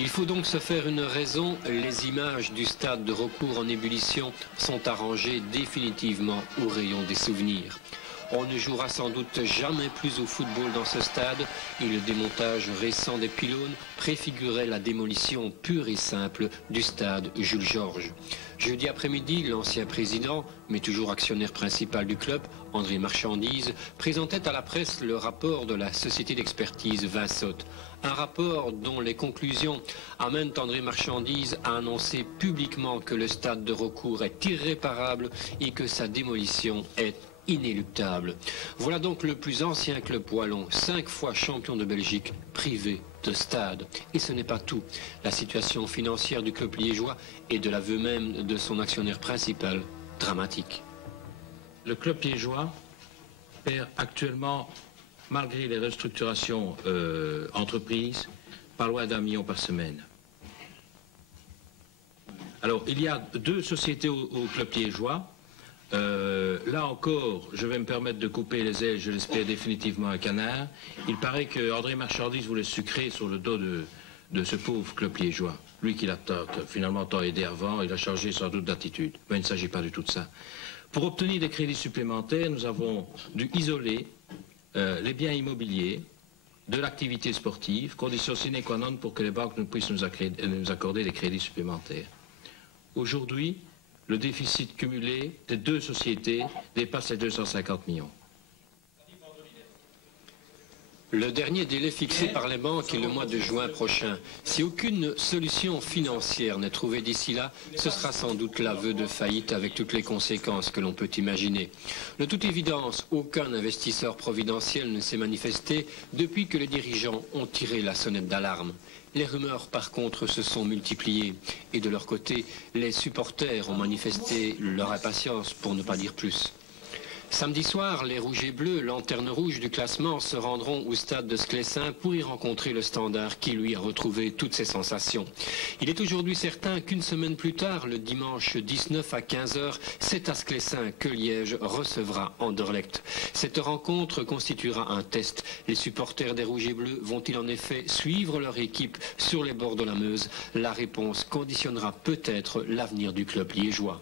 Il faut donc se faire une raison. Les images du stade de recours en ébullition sont arrangées définitivement au rayon des souvenirs. On ne jouera sans doute jamais plus au football dans ce stade et le démontage récent des pylônes préfigurait la démolition pure et simple du stade Jules Georges. Jeudi après-midi, l'ancien président, mais toujours actionnaire principal du club, André Marchandise, présentait à la presse le rapport de la société d'expertise Vinsot. Un rapport dont les conclusions amènent André Marchandise à annoncer publiquement que le stade de recours est irréparable et que sa démolition est inéluctable. Voilà donc le plus ancien club wallon, 5 fois champion de Belgique, privé de stade. Et ce n'est pas tout. La situation financière du club liégeois et de l'aveu même de son actionnaire principal, dramatique. Le club liégeois perd actuellement, malgré les restructurations entreprises, pas loin d'1 million par semaine. Alors, il y a 2 sociétés au club liégeois. Là encore, je vais me permettre de couper les ailes, je l'espère définitivement un canard. Il paraît que André Marchandise voulait sucrer sur le dos de ce pauvre club liégeois. Lui qui l'a finalement tant aidé avant, il a changé sans doute d'attitude. Mais il ne s'agit pas du tout de ça. Pour obtenir des crédits supplémentaires, nous avons dû isoler les biens immobiliers de l'activité sportive, condition sine qua non pour que les banques puissent nous accorder des crédits supplémentaires. Aujourd'hui, le déficit cumulé des 2 sociétés dépasse les 250 millions. Le dernier délai fixé par les banques est le mois de juin prochain. Si aucune solution financière n'est trouvée d'ici là, ce sera sans doute l'aveu de faillite avec toutes les conséquences que l'on peut imaginer. De toute évidence, aucun investisseur providentiel ne s'est manifesté depuis que les dirigeants ont tiré la sonnette d'alarme. Les rumeurs, par contre, se sont multipliées. Et de leur côté, les supporters ont manifesté leur impatience, pour ne pas dire plus. Samedi soir, les Rouges et Bleus, lanterne rouge du classement, se rendront au stade de Sclessin pour y rencontrer le Standard qui, lui, a retrouvé toutes ses sensations. Il est aujourd'hui certain qu'une semaine plus tard, le dimanche 19 à 15h, c'est à Sclessin que Liège recevra Anderlecht. Cette rencontre constituera un test. Les supporters des Rouges et Bleus vont-ils en effet suivre leur équipe sur les bords de la Meuse? La réponse conditionnera peut-être l'avenir du club liégeois.